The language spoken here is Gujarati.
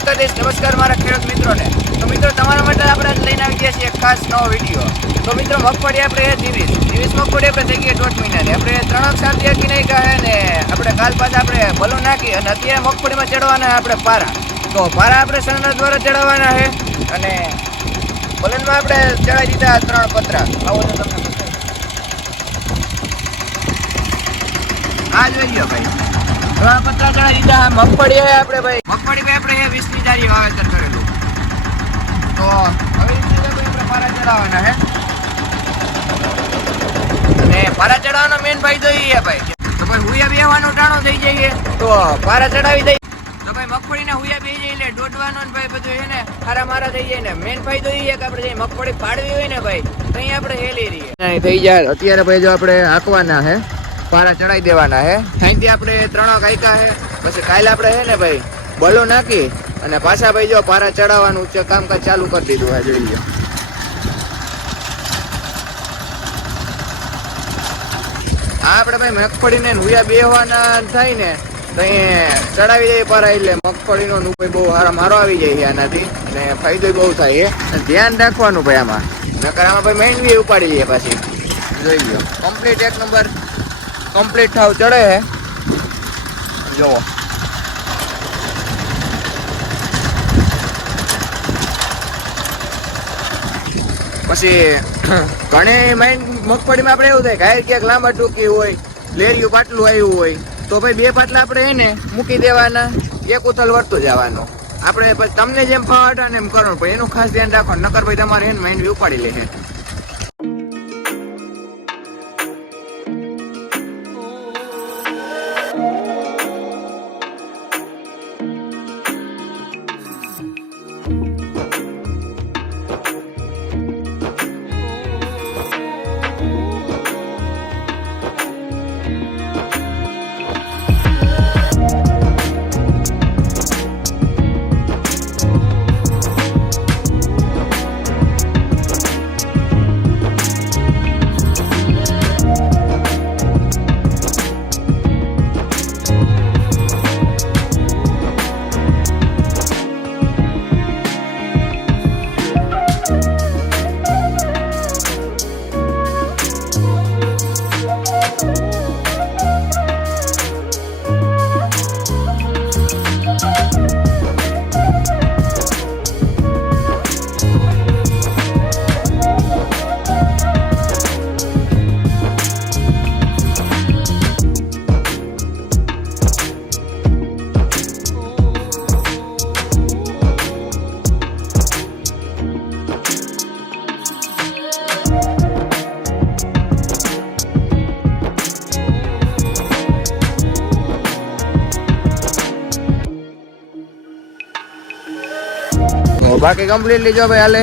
દ્વારકાધીશ. નમસ્કાર મારા ખેડૂત મિત્રોને. તો મિત્રો તમારા માટે આપણે લઈને આવી ગયા છીએ એક ખાસ નવો વિડીયો. તો મિત્રો મગફળી આપણે દિવસ મગફળી આપણે થઈ ગઈ 1.5 મહિનાની. આપણે 3 શાંતિ હાકી નાખ્યા છે ને આપણે કાલ પાછા આપણે બલૂન નાખી અને અત્યારે મગફળીમાં ચડવાના આપણે પારા. તો પારા આપણે સરના દ્વારા ચડાવવાના છે અને બલૂનમાં આપણે ચડાવી દીધા 3 પતરા. આવો તો તમને આ જોઈ લો ભાઈ, 3 પતરા ચડાવી દીધા. મગફળી છે આપણે ભાઈ, મગફળી ભાઈ આપણે 20ની તારીખે વાવેતર કરેલું. તો હવે આપણે પારા ચડાવવાના છે અને પારા ચડાવવાનો મેન ફાયદો એ છે ભાઈ, તો ભાઈ હુયા બેહવાનો ટાણો થઈ જાય તો પારા ચડાવી દઈએ તો ભાઈ મગફળીના હુયા બે જાય એટલે દોડવાનો ને ભાઈ બધું છે ને હારા મારા થઈ જાય ને. મેન ફાયદો એ છે કે આપણે જે મગફળી પાડવી હોય ને ભાઈ તો અહીં આપણે હેલી રહીએ થઈ જાય. અત્યારે ભાઈ જો આપણે હાંકવાના છે, પારા ચડાવી દેવાના છે. અહીંથી આપણે 3 કાયકા છે, પછી કાલે આપણે છે ને ભાઈ બલો નાખી અને પાછા ભાઈ જો પારા ચડાવવાનું કામકાજ ચાલુ કરી દીધું છે. જોઈ લો આપણે ભાઈ મગફળીને હુયા બેહવાના થાય ને તો અહીંયા ચડાવી દઈએ પારા એટલે મગફળીનો ભાઈ બહુ સારા મારો આવી જાય આનાથી અને ફાયદો બહુ થાય છે. ધ્યાન રાખવાનું ભાઈ આમાં, નકર આમાં ભાઈ મેંડવી ઉપાડી લઈએ પાછી. જોઈ લો કમ્પ્લીટ 1 નંબર કમ્પ્લીટ થાવ ચડે છે. જુઓ પછી ઘણી માઇન્ડ મગફળીમાં આપણે એવું થાય ઘાયર ક્યાંક લાંબા ટૂંકી હોય, લેરિયું પાટલું આવ્યું હોય તો ભાઈ 2 પાટલા આપણે એને મૂકી દેવાના, એક ઉથલ વળતું જવાનું. આપણે પછી તમને જેમ ફાવટા ને એમ કરવાનું, પણ એનું ખાસ ધ્યાન રાખવાનું, નકર ભાઈ તમારે એને માઇન્ડ ઉપાડી લે છે. બાકી કમ્પ્લીટલી જો ભાઈ હાલે